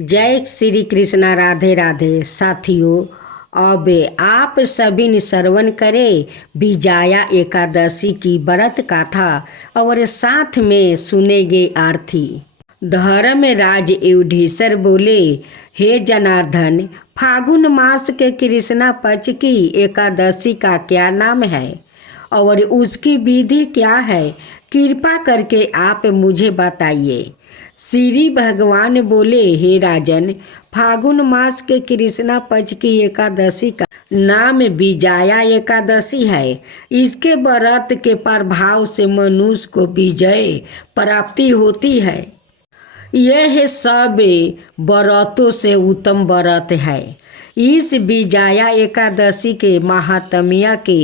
जय श्री कृष्णा। राधे राधे साथियों। अब आप सभी ने श्रवण करे विजया एकादशी की व्रत कथा और साथ में सुनेंगे आरती। धर्मराज युधिष्ठिर बोले, हे जनार्दन, फागुन मास के कृष्णा पक्ष की एकादशी का क्या नाम है और उसकी विधि क्या है? कृपा करके आप मुझे बताइए। श्री भगवान बोले, हे राजन, फागुन मास के कृष्णा पक्ष की एकादशी का नाम विजया एकादशी है। इसके व्रत के प्रभाव से मनुष्य को विजय प्राप्ति होती है। यह सब व्रतों से उत्तम व्रत है। इस विजया एकादशी के महात्म्य के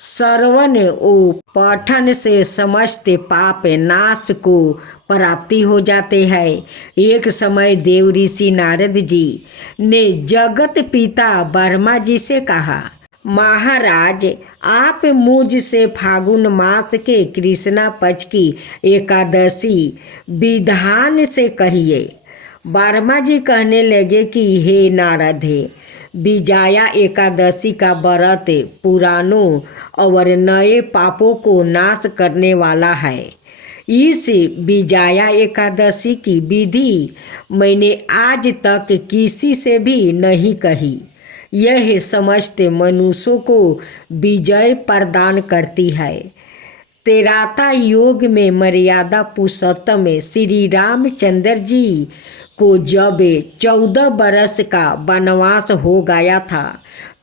श्रवण ओ पठन से समस्त पाप नाश को प्राप्ति हो जाते हैं। एक समय देव ऋषि नारद जी ने जगत पिता ब्रह्मा जी से कहा, महाराज, आप मुझ से फागुन मास के कृष्णा पक्ष की एकादशी विधान से कहिए। ब्रह्मा जी कहने लगे कि हे नारद, विजया एकादशी का व्रत पुरानों और नए पापों को नाश करने वाला है। इस विजया एकादशी की विधि मैंने आज तक किसी से भी नहीं कही। यह समस्त मनुष्यों को विजय प्रदान करती है। त्रेता योग में मर्यादा पुरुषोत्तम श्री रामचंद्र जी को जब 14 बरस का वनवास हो गया था,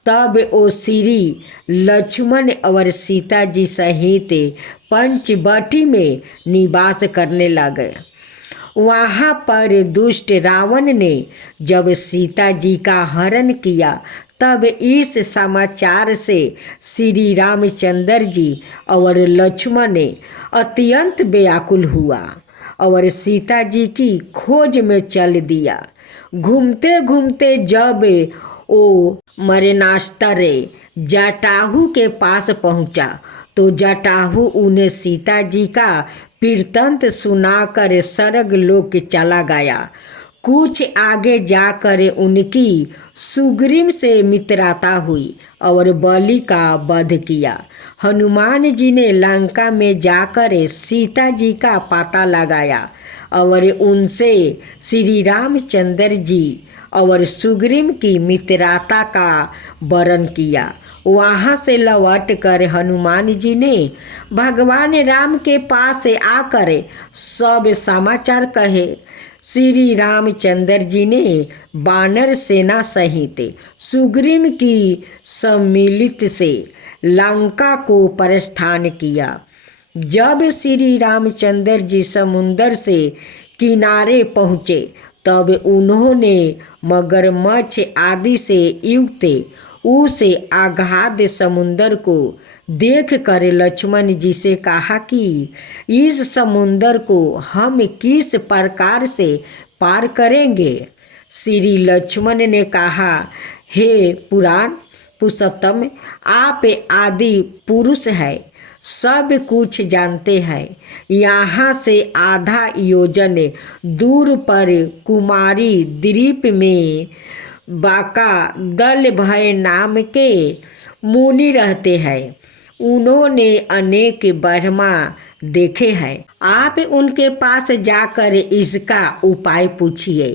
तब वो श्री लक्ष्मण और सीता जी सहित पंचवटी में निवास करने लगे। वहाँ पर दुष्ट रावण ने जब सीता जी का हरण किया, तब इस समाचार से श्री रामचंद्र जी और लक्ष्मण अत्यंत व्याकुल हुआ और सीता जी की खोज में चल दिया। घूमते घूमते जब वो मरणास्तर जटाहू के पास पहुंचा, तो जटाहू उन्हें सीता जी का वृत्तांत सुनाकर स्वर्ग लोक चला गया। कुछ आगे जाकर उनकी सुग्रीव से मित्रता हुई और बलि का वध किया। हनुमान जी ने लंका में जाकर सीता जी का पता लगाया और उनसे श्री रामचंद्र जी और सुग्रीव की मित्रता का वर्णन किया। वहाँ से लौट कर हनुमान जी ने भगवान राम के पास आकर सब समाचार कहे। श्री रामचंद्र जी ने वानर सेना सहित सुग्रीव की सम्मिलित से लंका को प्रस्थान किया। जब श्री रामचंद्र जी समुद्र से किनारे पहुँचे, तब उन्होंने मगरमच्छ आदि से युक्त उस अगाध समुद्र को देख कर लक्ष्मण जी से कहा कि इस समुद्र को हम किस प्रकार से पार करेंगे? श्री लक्ष्मण ने कहा, हे पुराण पुरुषोत्तम, आप आदि पुरुष है, सब कुछ जानते हैं। यहाँ से आधा योजन दूर पर कुमारी द्वीप में बाका दल भय नाम के मुनि रहते हैं। उन्होंने अनेक ब्रह्मा देखे हैं। आप उनके पास जाकर इसका उपाय पूछिए।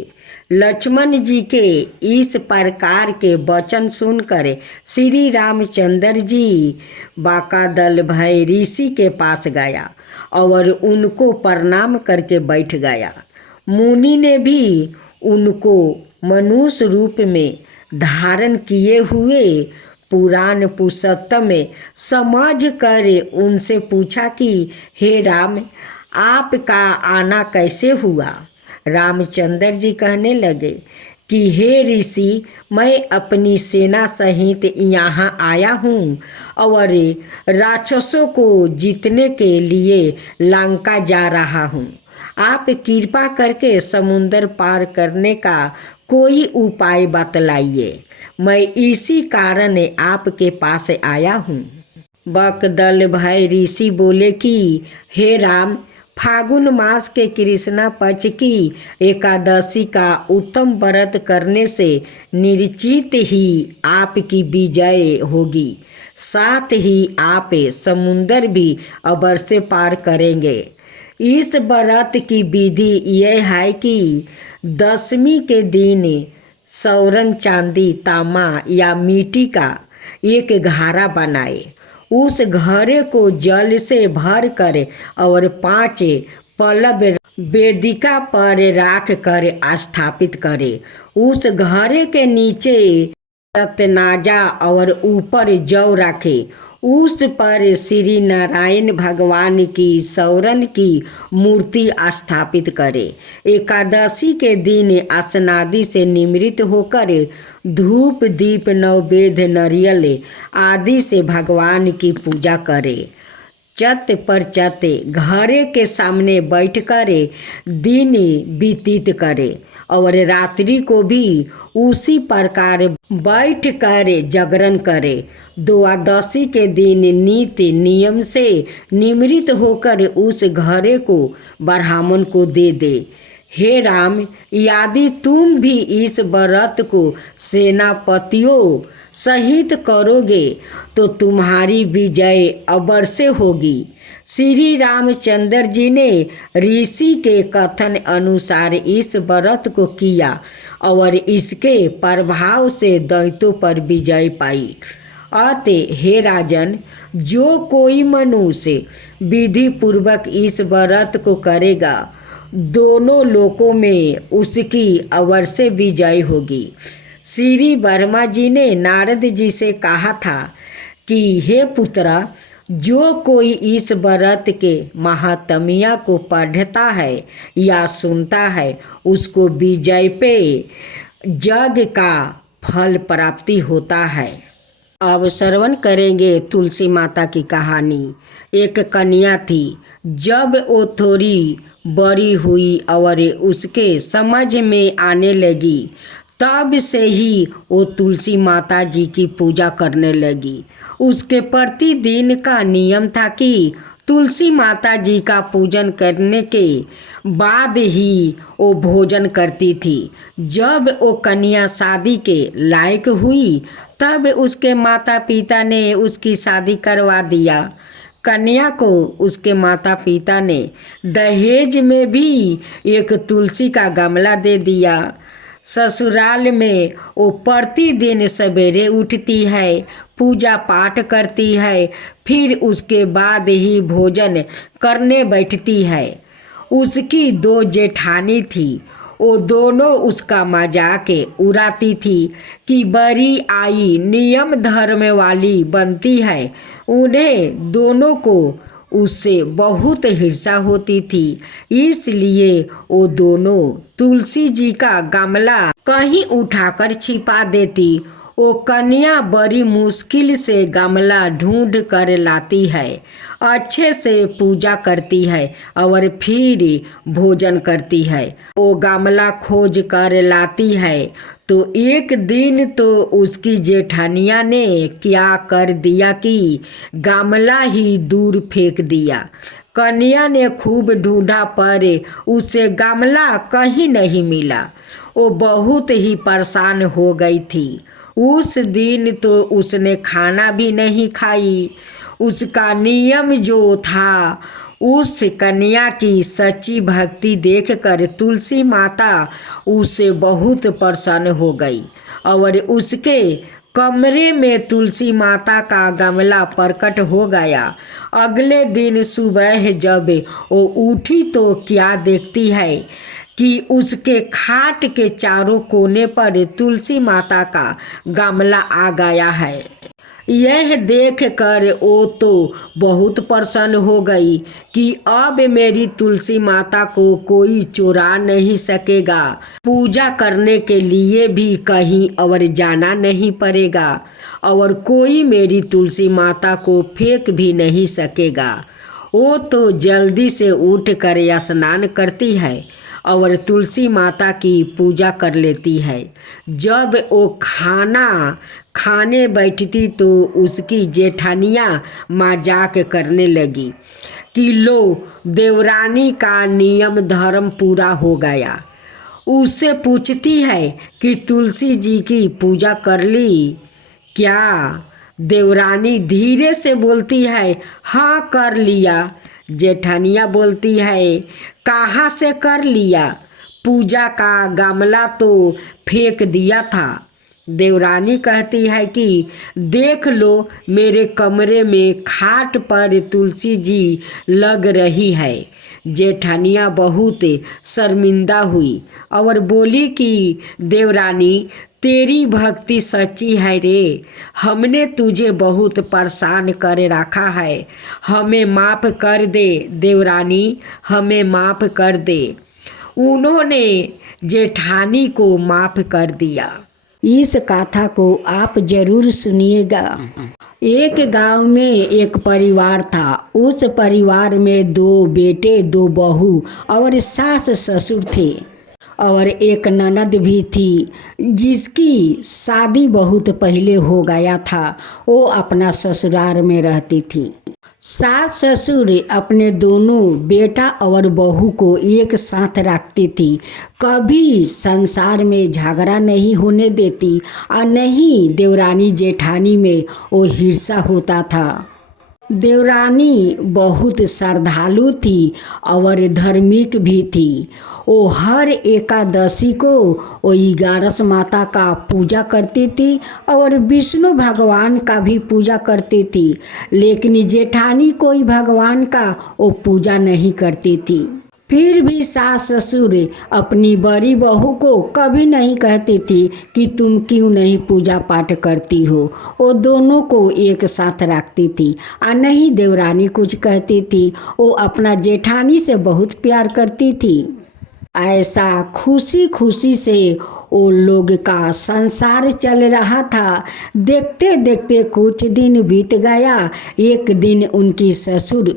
लक्ष्मण जी के इस प्रकार के वचन सुनकर श्री रामचंद्र जी बाकादल भय ऋषि के पास गया और उनको प्रणाम करके बैठ गया। मुनि ने भी उनको मनुष्य रूप में धारण किए हुए पुराण पुरुषोत्तम समझ कर उनसे पूछा कि हे राम, आपका आना कैसे हुआ? रामचंद्र जी कहने लगे कि हे ऋषि, मैं अपनी सेना सहित यहाँ आया हूँ और राक्षसों को जीतने के लिए लंका जा रहा हूँ। आप कृपा करके समुद्र पार करने का कोई उपाय बतलाइए। मैं इसी कारण आपके पास आया हूँ। बकदल भय ऋषि बोले कि हे राम, फागुन मास के कृष्णा पक्ष की एकादशी का उत्तम व्रत करने से निश्चित ही आपकी विजय होगी। साथ ही आप समुंदर भी अवश्य पार करेंगे। इस व्रत की विधि यह है कि दशमी के दिन सौरन चांदी तांबा या मिट्टी का एक घड़ा बनाए, उस घड़े को जल से भर कर और 5 पल्लव वेदिका पर रख कर स्थापित करे। उस घड़े के नीचे रत्नाजा और ऊपर जौ रखे। उस पर श्री नारायण भगवान की सौरन की मूर्ति स्थापित करे। एकादशी के दिन स्नादि से निवृत्त होकर धूप दीप नैवेद्य नारियल आदि से भगवान की पूजा करे। चत पर चत घरे के सामने बैठकर दिन व्यतीत करे और रात्रि को भी उसी प्रकार बैठकर जागरण करे। द्वादशी के दिन नीति नियम से निवृत्त होकर उस घरे को ब्राह्मण को दे दे। हे राम, यदि तुम भी इस व्रत को सेनापतियों सहित करोगे तो तुम्हारी विजय अवश्य होगी। श्री रामचंद्र जी ने ऋषि के कथन अनुसार इस व्रत को किया और इसके प्रभाव से दैत्यों पर विजय पाई। अतः हे राजन, जो कोई मनुष्य विधि पूर्वक इस व्रत को करेगा, दोनों लोकों में उसकी अवश्य विजय होगी। श्री वर्मा जी ने नारद जी से कहा था कि हे पुत्र, जो कोई इस व्रत के महात्म्य को पढ़ता है या सुनता है, उसको विजय पे यज्ञ का फल प्राप्ति होता है। अब श्रवण करेंगे तुलसी माता की कहानी। एक कन्या थी। जब वो थोड़ी बड़ी हुई और उसके समझ में आने लगी, तब से ही वो तुलसी माता जी की पूजा करने लगी। उसके प्रतिदिन का नियम था कि तुलसी माता जी का पूजन करने के बाद ही वो भोजन करती थी। जब वो कन्या शादी के लायक हुई, तब उसके माता पिता ने उसकी शादी करवा दिया। कन्या को उसके माता पिता ने दहेज में भी एक तुलसी का गमला दे दिया। ससुराल में वो प्रतिदिन सवेरे उठती है, पूजा पाठ करती है, फिर उसके बाद ही भोजन करने बैठती है। उसकी 2 जेठानी थी। वो दोनों उसका मजाक उड़ाती थी कि बड़ी आई नियम धर्म वाली बनती है। उन्हें दोनों को उससे बहुत ईर्ष्या होती थी। इसलिए वो दोनों तुलसी जी का गमला कहीं उठाकर छिपा देती। वो कन्या बड़ी मुश्किल से गमला ढूंढ कर लाती है, अच्छे से पूजा करती है और फिर भोजन करती है। वो गमला खोज कर लाती है तो एक दिन तो उसकी जेठानिया ने क्या कर दिया कि गमला ही दूर फेंक दिया। कन्या ने खूब ढूंढा पर उसे गमला कहीं नहीं मिला। वो बहुत ही परेशान हो गई थी। उस दिन तो उसने खाना भी नहीं खाई। उसका नियम जो था, उस कन्या की सच्ची भक्ति देखकर तुलसी माता उसे बहुत प्रसन्न हो गई और उसके कमरे में तुलसी माता का गमला प्रकट हो गया। अगले दिन सुबह जब वो उठी तो क्या देखती है कि उसके खाट के चारों कोने पर तुलसी माता का गमला आ गया है। यह देखकर वो तो बहुत प्रसन्न हो गई कि अब मेरी तुलसी माता को कोई चुरा नहीं सकेगा। पूजा करने के लिए भी कहीं और जाना नहीं पड़ेगा और कोई मेरी तुलसी माता को फेंक भी नहीं सकेगा। वो तो जल्दी से उठकर स्नान करती है और तुलसी माता की पूजा कर लेती है। जब वो खाना खाने बैठती तो उसकी जेठानियाँ मजाक करने लगी कि लो देवरानी का नियम धर्म पूरा हो गया। उससे पूछती है कि तुलसी जी की पूजा कर ली क्या? देवरानी धीरे से बोलती है हाँ कर लिया। जेठानिया बोलती है कहाँ से कर लिया? पूजा का गमला तो फेंक दिया था। देवरानी कहती है कि देख लो मेरे कमरे में खाट पर तुलसी जी लग रही है। जेठानिया बहुत शर्मिंदा हुई और बोली कि देवरानी तेरी भक्ति सच्ची है रे, हमने तुझे बहुत परेशान कर रखा है, हमें माफ़ कर दे देवरानी, हमें माफ़ कर दे। उन्होंने जेठानी को माफ़ कर दिया। इस कथा को आप जरूर सुनिएगा। एक गांव में एक परिवार था। उस परिवार में 2 बेटे 2 बहू और सास ससुर थे और एक ननद भी थी जिसकी शादी बहुत पहले हो गया था। वो अपना ससुराल में रहती थी। सास ससुर अपने दोनों बेटा और बहू को एक साथ रखती थी। कभी संसार में झगड़ा नहीं होने देती और नहीं देवरानी जेठानी में वो ईर्ष्या होता था। देवरानी बहुत श्रद्धालु थी और धार्मिक भी थी। वो हर एकादशी को वो 11 माता का पूजा करती थी और विष्णु भगवान का भी पूजा करती थी। लेकिन जेठानी कोई भगवान का वो पूजा नहीं करती थी। फिर भी सास ससुर अपनी बड़ी बहू को कभी नहीं कहती थी कि तुम क्यों नहीं पूजा पाठ करती हो। वो दोनों को एक साथ रखती थी और नहीं देवरानी कुछ कहती थी। वो अपना जेठानी से बहुत प्यार करती थी। ऐसा खुशी खुशी से वो लोग का संसार चल रहा था। देखते देखते कुछ दिन बीत गया। एक दिन उनकी ससुर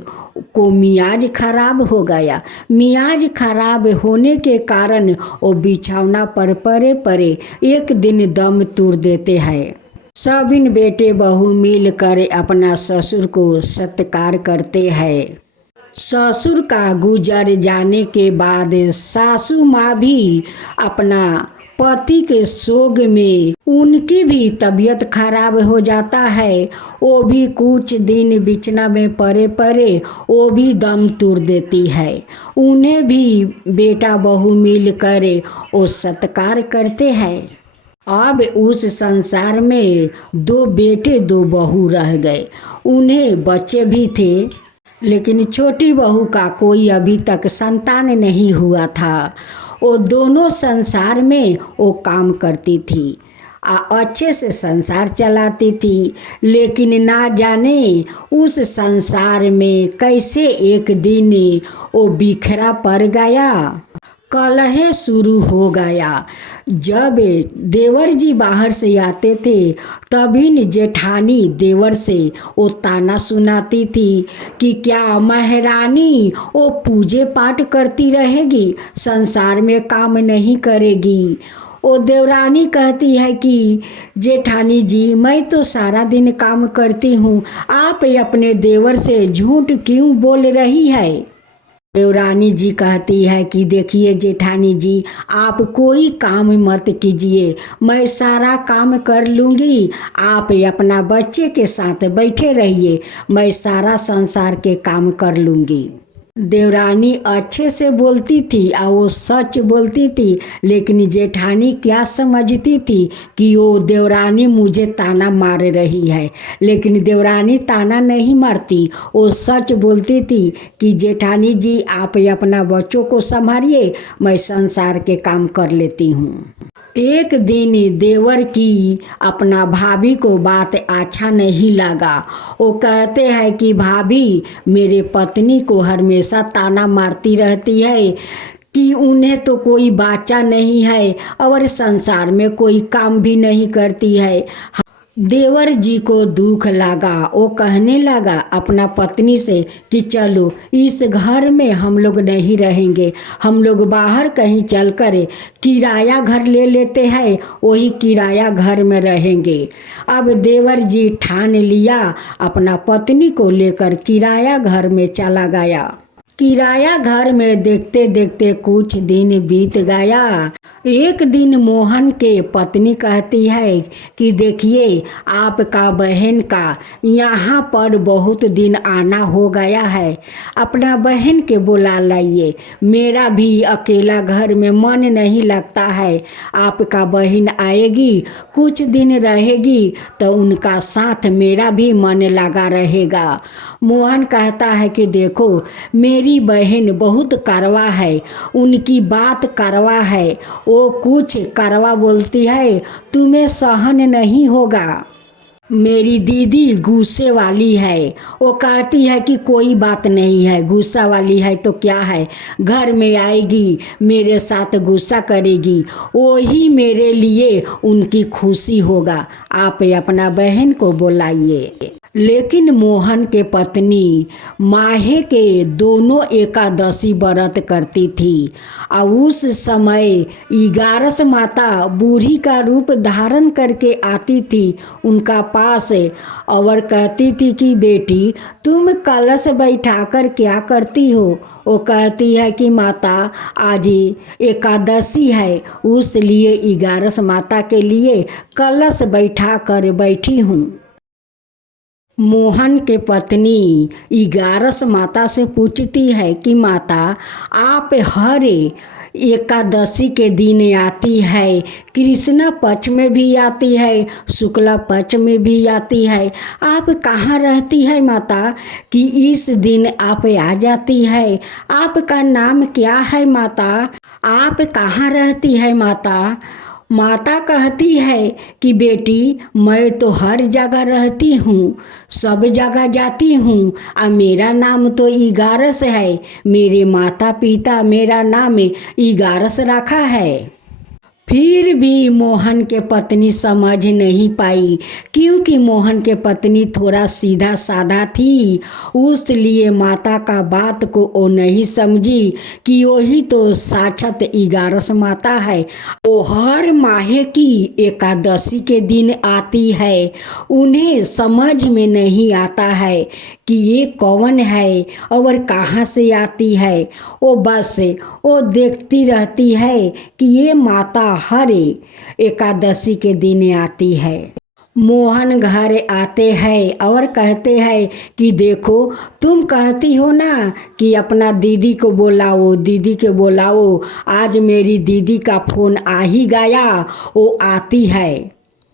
को मियाज खराब हो गया। मियाज खराब होने के कारण वो बिछौना पर पड़े एक दिन दम तोड़ देते हैं। सभी बेटे बहू मिलकर अपना ससुर को सत्कार करते हैं। ससुर का गुजर जाने के बाद सासू माँ भी अपना पति के शोक में उनकी भी तबीयत खराब हो जाता है। वो भी कुछ दिन बिछना में पड़े वो भी दम तोड़ देती है। उन्हें भी बेटा बहू मिलकर वो सत्कार करते हैं। अब उस संसार में 2 बेटे 2 बहू रह गए। उन्हें बच्चे भी थे लेकिन छोटी बहू का कोई अभी तक संतान नहीं हुआ था। वो दोनों संसार में वो काम करती थी, अच्छे से संसार चलाती थी। लेकिन ना जाने उस संसार में कैसे एक दिन वो बिखरा पड़ गया। कलह शुरू हो गया। जब देवर जी बाहर से आते थे तभी जेठानी देवर से वो ताना सुनाती थी कि क्या महारानी वो पूजे पाठ करती रहेगी, संसार में काम नहीं करेगी। वो देवरानी कहती है कि जेठानी जी मैं तो सारा दिन काम करती हूँ, आप अपने देवर से झूठ क्यों बोल रही है? देवरानी जी कहती है कि देखिए जेठानी जी आप कोई काम मत कीजिए, मैं सारा काम कर लूँगी। आप अपना बच्चे के साथ बैठे रहिए, मैं सारा संसार के काम कर लूँगी। देवरानी अच्छे से बोलती थी और वो सच बोलती थी। लेकिन जेठानी क्या समझती थी कि वो देवरानी मुझे ताना मार रही है। लेकिन देवरानी ताना नहीं मारती, वो सच बोलती थी कि जेठानी जी आप अपना बच्चों को संभालिए, मैं संसार के काम कर लेती हूँ। एक दिन देवर की अपना भाभी को बात अच्छा नहीं लगा। वो कहते हैं कि भाभी मेरे पत्नी को हमेशा ताना मारती रहती है कि उन्हें तो कोई बच्चा नहीं है और संसार में कोई काम भी नहीं करती है। देवर जी को दुख लगा। वो कहने लगा अपना पत्नी से कि चलो इस घर में हम लोग नहीं रहेंगे, हम लोग बाहर कहीं चलकर किराया घर ले लेते हैं, वही किराया घर में रहेंगे। अब देवर जी ठान लिया, अपना पत्नी को लेकर किराया घर में चला गया। किराया घर में देखते देखते कुछ दिन बीत गया। एक दिन मोहन के पत्नी कहती है कि देखिए आपका बहन का यहाँ पर बहुत दिन आना हो गया है, अपना बहन के बुला लाइए, मेरा भी अकेला घर में मन नहीं लगता है। आपका बहन आएगी, कुछ दिन रहेगी तो उनका साथ मेरा भी मन लगा रहेगा। मोहन कहता है कि देखो मेरी बहन बहुत करवा है, उनकी बात करवा है, वो कुछ करवा बोलती है तुम्हें सहन नहीं होगा। मेरी दीदी गुस्से वाली है, वो कहती है कि कोई बात नहीं है, गुस्सा वाली है तो क्या है, घर में आएगी मेरे साथ गुस्सा करेगी, वही मेरे लिए उनकी खुशी होगा, आप अपना बहन को बुलाइए। लेकिन मोहन के पत्नी माहे के दोनों एकादशी व्रत करती थी और उस समय 11 माता बूढ़ी का रूप धारण करके आती थी उनका पास और कहती थी कि बेटी तुम कलश बैठाकर क्या करती हो। वो कहती है कि माता आज एकादशी है, उस लिए 11 माता के लिए कलश बैठा कर बैठी हूँ। मोहन के पत्नी 11 माता से पूछती है कि माता आप हर एकादशी के दिन आती है, कृष्ण पक्ष में भी आती है, शुक्ला पक्ष में भी आती है, आप कहाँ रहती है माता कि इस दिन आप आ जाती है, आपका नाम क्या है माता, आप कहाँ रहती है माता। माता कहती है कि बेटी मैं तो हर जगह रहती हूँ, सब जगह जाती हूँ और मेरा नाम तो 11 है, मेरे माता पिता मेरा नाम 11 रखा है। फिर भी मोहन के पत्नी समझ नहीं पाई, क्योंकि मोहन के पत्नी थोड़ा सीधा साधा थी, उसलिए माता का बात को वो नहीं समझी कि वही तो साक्षात 11 माता है। वो हर माहे की एकादशी के दिन आती है, उन्हें समझ में नहीं आता है कि ये कौन है और कहाँ से आती है। वो बस वो देखती रहती है कि ये माता हर एकादशी के दिन आती है। मोहन घर आते हैं और कहते हैं कि देखो तुम कहती हो ना कि अपना दीदी को बुलाओ, दीदी के बुलाओ, आज मेरी दीदी का फ़ोन आ ही गया, वो आती है।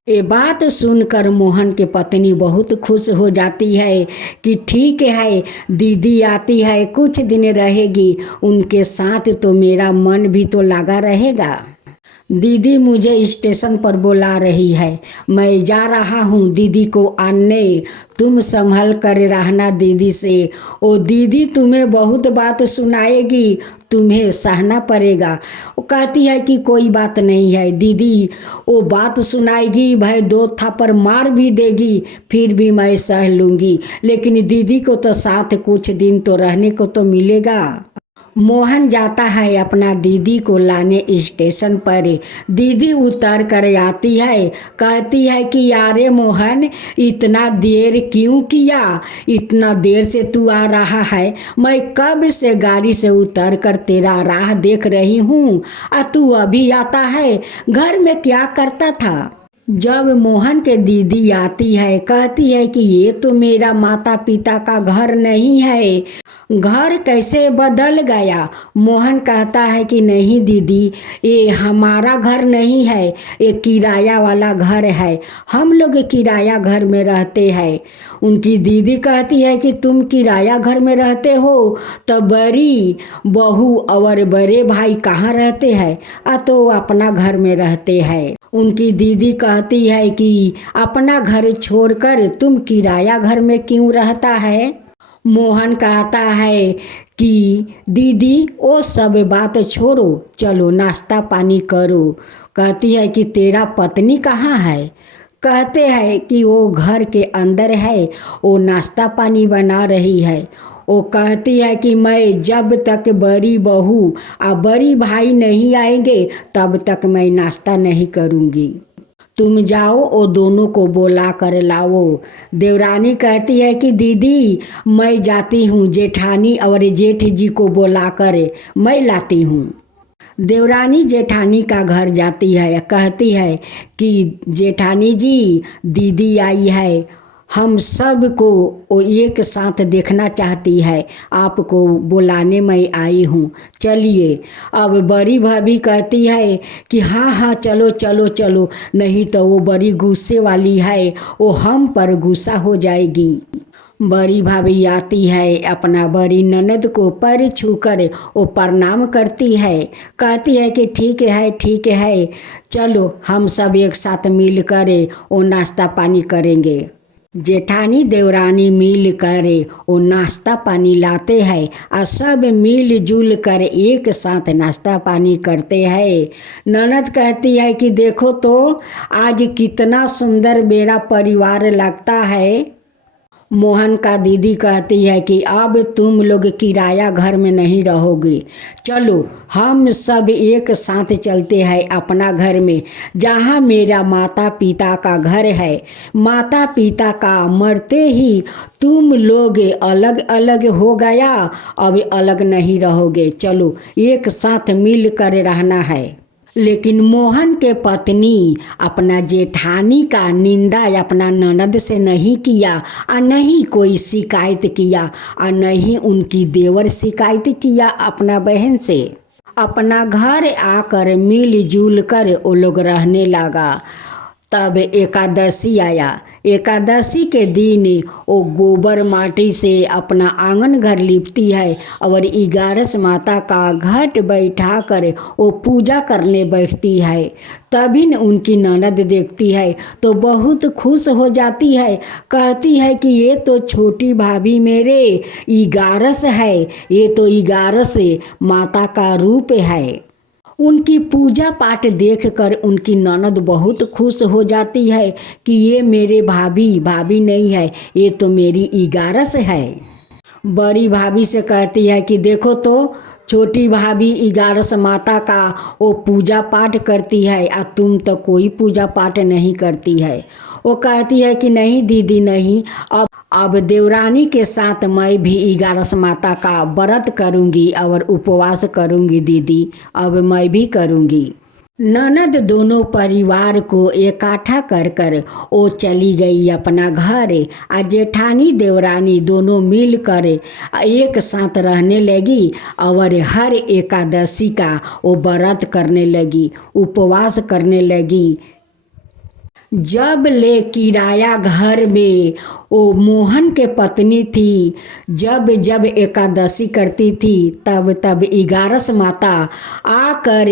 ये बात सुनकर मोहन के पत्नी बहुत खुश हो जाती है कि ठीक है दीदी आती है, कुछ दिन रहेगी, उनके साथ तो मेरा मन भी तो लगा रहेगा। दीदी मुझे स्टेशन पर बुला रही है, मैं जा रहा हूँ दीदी को आने, तुम संभल कर रहना दीदी से, ओ दीदी तुम्हें बहुत बात सुनाएगी, तुम्हें सहना पड़ेगा। वो कहती है कि कोई बात नहीं है दीदी, वो बात सुनाएगी, भाई 2 थप्पड़ मार भी देगी, फिर भी मैं सह लूँगी, लेकिन दीदी को तो साथ कुछ दिन तो रहने को तो मिलेगा। मोहन जाता है अपना दीदी को लाने स्टेशन पर। दीदी उतर कर आती है, कहती है कि यारे मोहन इतना देर क्यों किया, इतना देर से तू आ रहा है, मैं कब से गाड़ी से उतर कर तेरा राह देख रही हूँ, तू अभी आता है, घर में क्या करता था। जब मोहन के दीदी आती है, कहती है कि ये तो मेरा माता पिता का घर नहीं है, घर कैसे बदल गया। मोहन कहता है कि नहीं दीदी, ये हमारा घर नहीं है, ये किराया वाला घर है, हम लोग किराया घर में रहते हैं। उनकी दीदी कहती है कि तुम किराया घर में रहते हो तो बड़ी बहू और बड़े भाई कहाँ रहते हैं, तो अपना घर में रहते हैं। उनकी दीदी कहती है कि अपना घर छोड़कर तुम किराया घर में क्यों रहता है। मोहन कहता है कि दीदी वो सब बात छोड़ो, चलो नाश्ता पानी करो। कहती है कि तेरा पत्नी कहाँ है, कहते हैं कि वो घर के अंदर है, वो नाश्ता पानी बना रही है। वो कहती है कि मैं जब तक बड़ी बहू और बड़ी भाई नहीं आएंगे तब तक मैं नाश्ता नहीं करूँगी। तुम जाओ वो दोनों को बुला कर लाओ। देवरानी कहती है कि दीदी मैं जाती हूँ, जेठानी और जेठ जी को बुला कर मैं लाती हूँ। देवरानी जेठानी का घर जाती है, कहती है कि जेठानी जी दीदी आई है, हम सब को वो एक साथ देखना चाहती है, आपको बुलाने मैं आई हूँ, चलिए। अब बड़ी भाभी कहती है कि हाँ हाँ चलो चलो चलो, नहीं तो वो बड़ी गुस्से वाली है, वो हम पर गुस्सा हो जाएगी। बड़ी भाभी आती है, अपना बड़ी ननद को पैर छू कर वो प्रणाम करती है, कहती है कि ठीक है, चलो हम सब एक साथ मिल कर वो नाश्ता पानी करेंगे। जेठानी देवरानी मिल कर वो नाश्ता पानी लाते हैं और सब मिल जुल कर एक साथ नाश्ता पानी करते हैं। ननद कहती है कि देखो तो आज कितना सुंदर मेरा परिवार लगता है। मोहन का दीदी कहती है कि अब तुम लोग किराया घर में नहीं रहोगे, चलो हम सब एक साथ चलते हैं अपना घर में, जहाँ मेरा माता पिता का घर है। माता पिता का मरते ही तुम लोग अलग अलग हो गया, अब अलग नहीं रहोगे, चलो एक साथ मिल कर रहना है। लेकिन मोहन के पत्नी अपना जेठानी का निंदा अपना ननद से नहीं किया और नहीं कोई शिकायत किया और नहीं उनकी देवर शिकायत किया अपना बहन से। अपना घर आकर मिलजुल कर वो लोग रहने लगा। तब एकादशी आया। एकादशी के दिन वो गोबर माटी से अपना आंगन घर लिपती है और 11 माता का घट बैठा कर वो पूजा करने बैठती है। तभी न उनकी ननद देखती है तो बहुत खुश हो जाती है, कहती है कि ये तो छोटी भाभी मेरे 11 है, ये तो 11 माता का रूप है। उनकी पूजा पाठ देखकर उनकी ननद बहुत खुश हो जाती है कि ये मेरे भाभी नहीं है, ये तो मेरी 11 है। बड़ी भाभी से कहती है कि देखो तो छोटी भाभी 11 माता का वो पूजा पाठ करती है और तुम तो कोई पूजा पाठ नहीं करती है। वो कहती है कि नहीं दीदी नहीं, अब देवरानी के साथ मैं भी 11 माता का व्रत करूंगी और उपवास करूंगी दीदी, अब मैं भी करूंगी। ननद दोनों परिवार को इकट्ठा कर कर वो चली गई अपना घर। आ जेठानी देवरानी दोनों मिल कर एक साथ रहने लगी और हर एकादशी का वो व्रत करने लगी, उपवास करने लगी। जब ले किराया घर में वो मोहन के पत्नी थी, जब जब एकादशी करती थी तब 11 माता आकर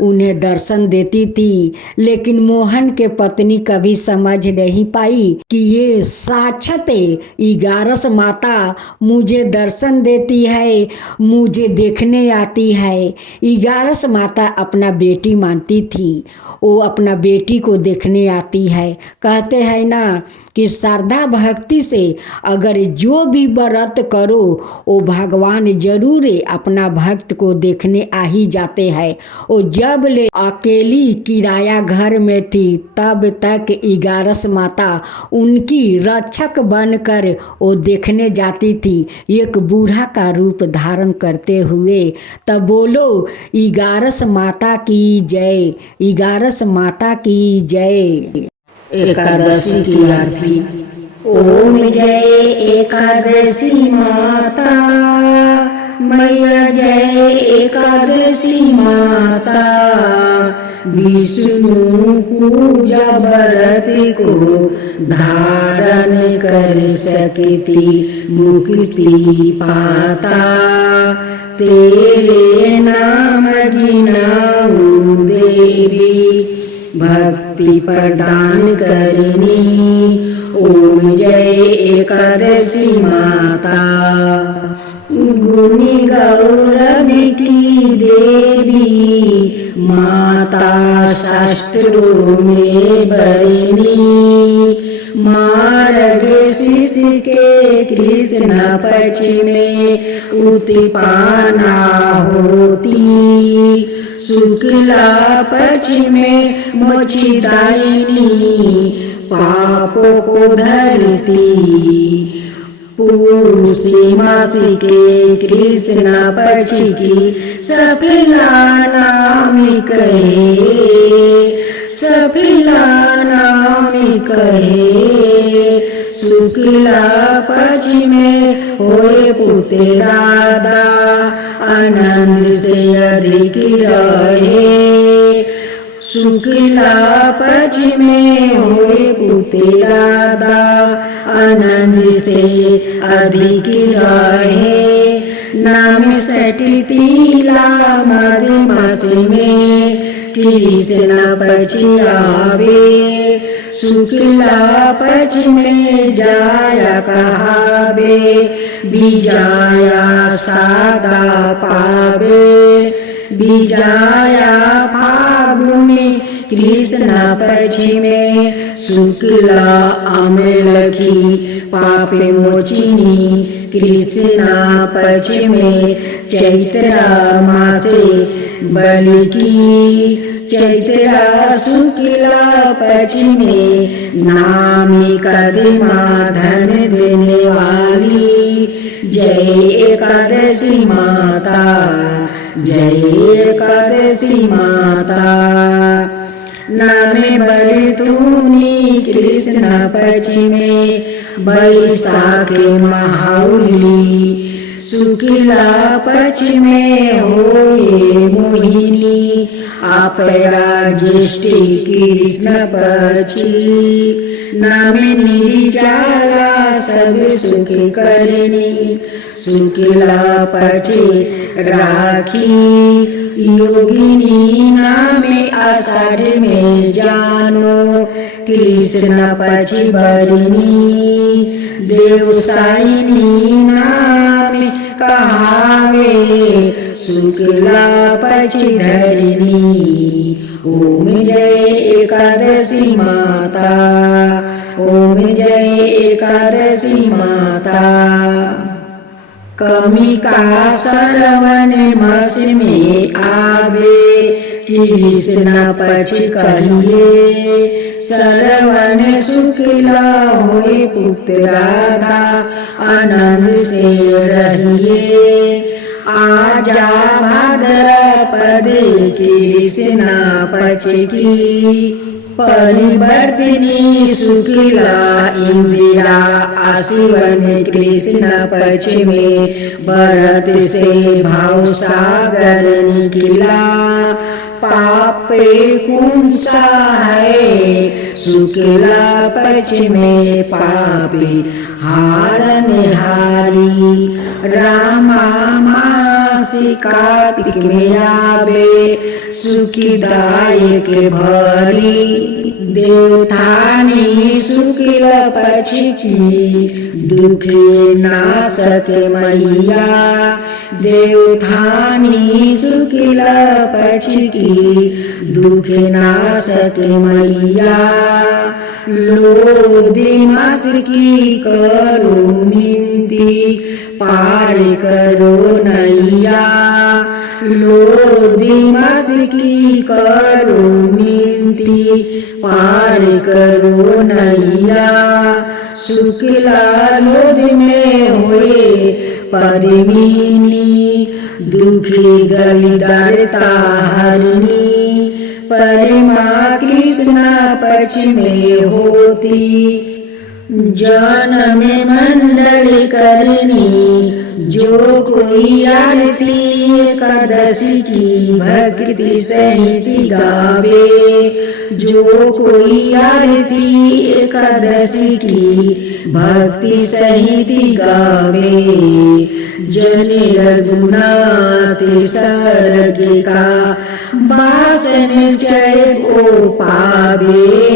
उन्हें दर्शन देती थी। लेकिन मोहन के पत्नी कभी समझ नहीं पाई कि ये साक्षात 11 माता मुझे दर्शन देती है, मुझे देखने आती है। 11 माता अपना बेटी मानती थी, वो अपना बेटी को देखने आती है। कहते हैं ना कि श्रद्धा भक्ति से अगर जो भी व्रत करो वो भगवान जरूर अपना भक्त को देखने आ ही जाते हैं। वो जब ले अकेली किराया घर में थी तब तक 11 माता उनकी रक्षक बनकर वो देखने जाती थी, एक बूढ़ा का रूप धारण करते हुए। तब बोलो 11 माता की जय, 11 माता की जय। एकादशी की आरती। ओम जय एकादशी माता, मैया जय एकादशी माता। विष्णु पूजा व्रत को धारण कर सकती मुक्ति पाता। तेरे नाम गिनाऊं देवी, भक्ति प्रदान करनी। ओम जय एकादशी माता। गुणी गौरव की देवी माता शास्त्रों में बरनी, मार्ग शिष्य के कृष्ण पक्ष में उत्पन्ना होती, शुक्ला पक्ष में मोक्षदायिनी पापों को धरती, पूर्णिमासी के कृष्ण पक्ष की सफला नाम कहे, सफला नाम कहे। शुक्ला पक्ष में होए पुत्र राधा, आनंद से अधिक रहे। शुक्ला पक्ष में होए पुत्र राधा, आनंद से अधिक रहे। नाम सटतीला मारे मास में कृष्ण पक्ष आवे, शुक्ला पक्ष में जाया कहावे, विजाया सादा पावे। विजाया फागुने कृष्ण पक्ष में, शुक्ला अमृलखी पाप मोचिनी कृष्ण पक्ष में। चैत्र मासे बलि की, चैत्र शुक्ला पक्ष में नामी कदमा धन देने वाली। जय एकादशी माता, जय एकादशी माता। नामे बरतूनी कृष्ण पक्ष में, बैसाख महाउली। शुक्ला पक्ष में होए मोहिनी, आपरा ज्येष्ठी कृष्ण पक्षी। नामे निर्जला सब सुख करनी, शुक्ला पक्ष राखी। योगिनी नामे आषाढ़ में जानो, कृष्ण पक्ष बरनी। देवसायिनी नामे कहावे, शुक्ला पक्ष धरनी। ओम जय एकादशी माता, ओम जय एकादशी माता। कमी का श्रवण मास में आवे, कृष्ण पक्ष कहिए। श्रवण शुक्ला होए पुत्र राधा, आनंद से रहिए। आजा भाद्रपद कृष्ण पक्ष की, परिवर्तिनी शुक्ला इंदिरा आशिवन कृष्ण पक्ष में। भरत से भाव सागर निकला, पापे कुंसा है शुक्ला पक्ष में। पापी हारन हारी, रामा मासी कार्तिक में आवे, सुखदायक भरी। देवतानी शुक्ल पक्ष की, दुख नाशक मैया। देवतानी शुक्ल पक्ष की, दुख नाशक मैया। लोधी मास की करो मिनती, पार करो नैया। लोधी मास की करो मिनती, पार करो नैया। शुक्ला लोध में हुए पद्मिनी, दुखी दलिदरता हरनी। परमा कृष्ण पक्ष में होती, जन्म मंडल करनी। जो कोई आरती एकादशी की भक्ति सहित गावे। जो कोई आरती एकादशी की भक्ति सहित गावे। जन रघुनाथ सरग का वासन जय को पावे।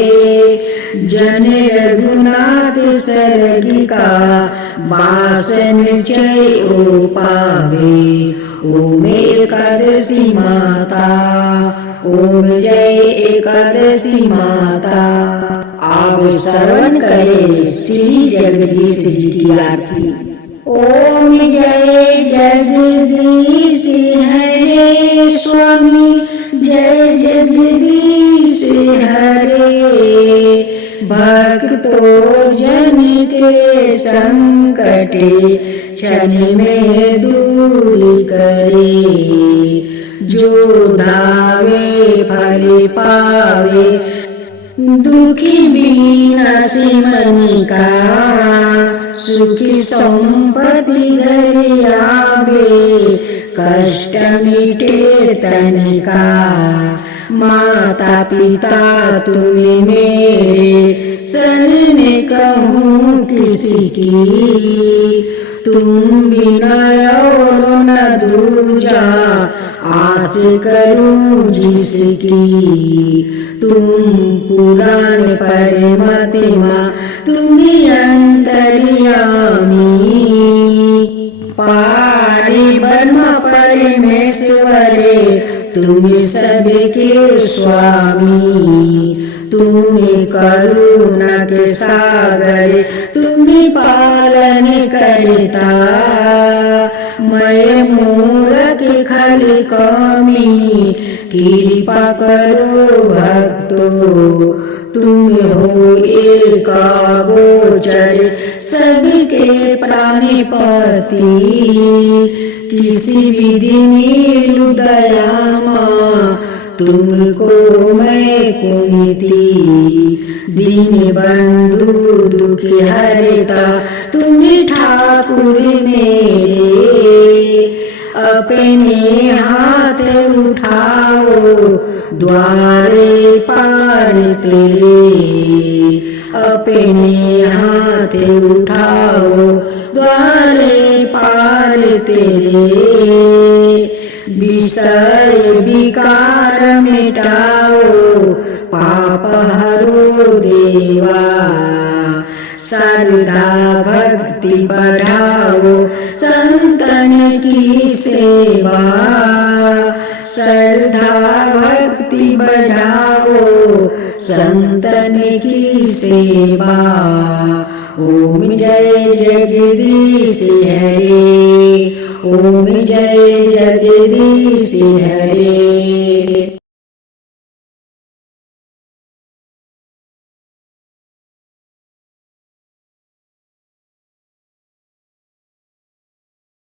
जन रघुनाथ सरग का वासन जय ओ पावे। ओम एकादशी माता, ओम जय एकादशी माता। आप श्रवण करें श्री जगदीश जी की आरती। ओम जय जगदीश हरे स्वामी, जय जगदीश हरे। भक्तों जन के संकटे क्षण में दूर करे, जो धावे फल पावे दुखी बिनासी मन का। सुखी संपत्ति घर आवे, कष्ट मिटे तन का। माता पिता तुम्हें मेरे शरण कहूँ किसी की, तुम बिना और न दूजा आस करूं जिसकी। तुम पुराण परमात्मा तुम्हें अंतर्यामी, पारे ब्रह्म परमेश्वरे तुम सबके स्वामी। तुम्हें करुणा के सागर तुम्हें पालन करता, मैं मूर्ख खल कमी कृपा करो भक्तों। तुम हो एक गोचर सबके प्राणपति, किसी विधि नीलु दयामा तुमको मैं कुमिति। दीन बंधु दुखी हरता तुम ठाकुर मेरे, अपने हाथ उठाओ द्वारे पार तेरे। अपने हाथ उठाओ द्वारे पार तेरे। विषय विकार मिटाओ पाप हरो देवा, श्रद्धा भक्ति बढ़ाओ संतन की सेवा। श्रद्धा भक्ति बढ़ाओ संतन की सेवा। ओम जय जगदीश हरे, ओम जय जगदीश हरे।